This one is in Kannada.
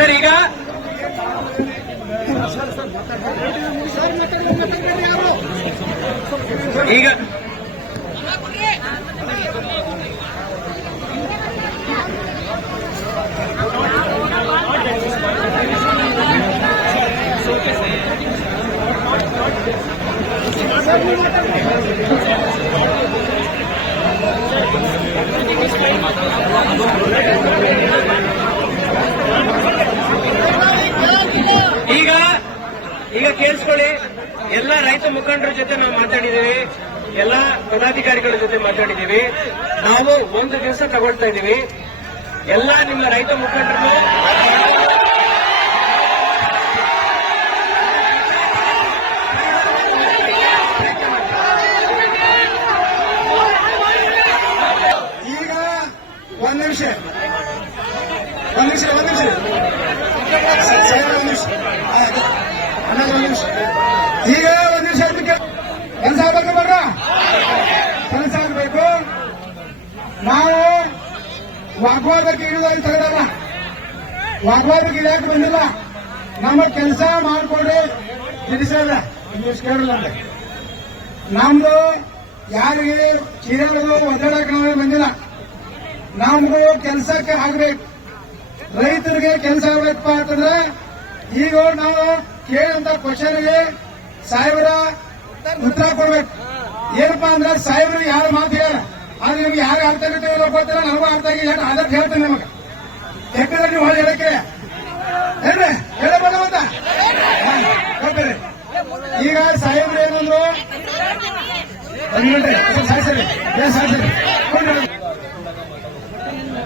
ಸರ್ ಈಗ ಈಗ ಈಗ ಕೇಳಿಸ್ಕೊಳ್ಳಿ. ಎಲ್ಲ ರೈತ ಮುಖಂಡರ ಜೊತೆ ನಾವು ಮಾತಾಡಿದ್ದೀವಿ, ಎಲ್ಲ ಪದಾಧಿಕಾರಿಗಳ ಜೊತೆ ಮಾತಾಡಿದ್ದೀವಿ. ನಾವು ಒಂದು ದಿವಸ ತಗೊಳ್ತಾ ಇದ್ದೀವಿ. ಎಲ್ಲ ನಿಮ್ಮ ರೈತ ಮುಖಂಡರು ಈಗ ಒಂದ್ ನಿಮಿಷ ಈಗ ಒಂದ್ ನಿಮಿಷ ಕೆಲಸ ಆಗ್ಬೇಕು ಬರ್ರ, ಕೆಲಸ ಆಗ್ಬೇಕು. ನಾವು ವಾಗ್ವಾದಕ್ಕೆ ಇಳಿದಾಗಿ ತೆಗೆದಲ್ಲ, ವಾಗ್ವಾದಕ್ಕೆ ಇಳಿಯಕ್ಕೆ ಬಂದಿಲ್ಲ. ನಮ್ಮ ಕೆಲಸ ಮಾಡ್ಕೊಡಿ ತಿಳಿಸಲ್ಲ, ಇಂಗ್ಲಿಷ್ ಕೇಳಲ್ಲ. ನಮ್ದು ಯಾರಿಗೆ ಚೀರಗಳು ಒದ್ದಾಡಕ್ಕೆ ನಾವು ಬಂದಿಲ್ಲ. ನಮ್ದು ಕೆಲಸಕ್ಕೆ ಆಗ್ಬೇಕು, ರೈತರಿಗೆ ಕೆಲಸ ಆಗ್ಬೇಕಪ್ಪ ಅಂತಂದ್ರೆ ಈಗ ನಾವು ಕೇಳಂತ ಕ್ವಶನ್ಗೆ ಸಾಹೇಬರ ಉತ್ತರ ಕೊಡ್ಬೇಕು. ಏನಪ್ಪಾ ಅಂದ್ರೆ ಸಾಹೇಬರು ಯಾರು ಮಾತು ಹೇಳ, ಆದ್ರೆ ನಿಮ್ಗೆ ಯಾರು ಅರ್ಥ ಆಗುತ್ತೆ ಗೊತ್ತಿಲ್ಲ, ನನಗೂ ಅರ್ಥ ಆಗಿ ಅದಕ್ಕೆ ಹೇಳ್ತೇನೆ ನಿಮಗೆ. ಯಾಕಂದ್ರೆ ನೀವು ಹೊಳೆ ಹೇಳಕ್ಕೆ ಹೇಳ್ರಿ, ಹೇಳಬಲ್ಲ ಅಂತ ಗೊತ್ತಿರಿ. ಈಗ ಸಾಹೇಬ್ರು ಏನಂದ್ರು, ಸಾಯಿಸರಿ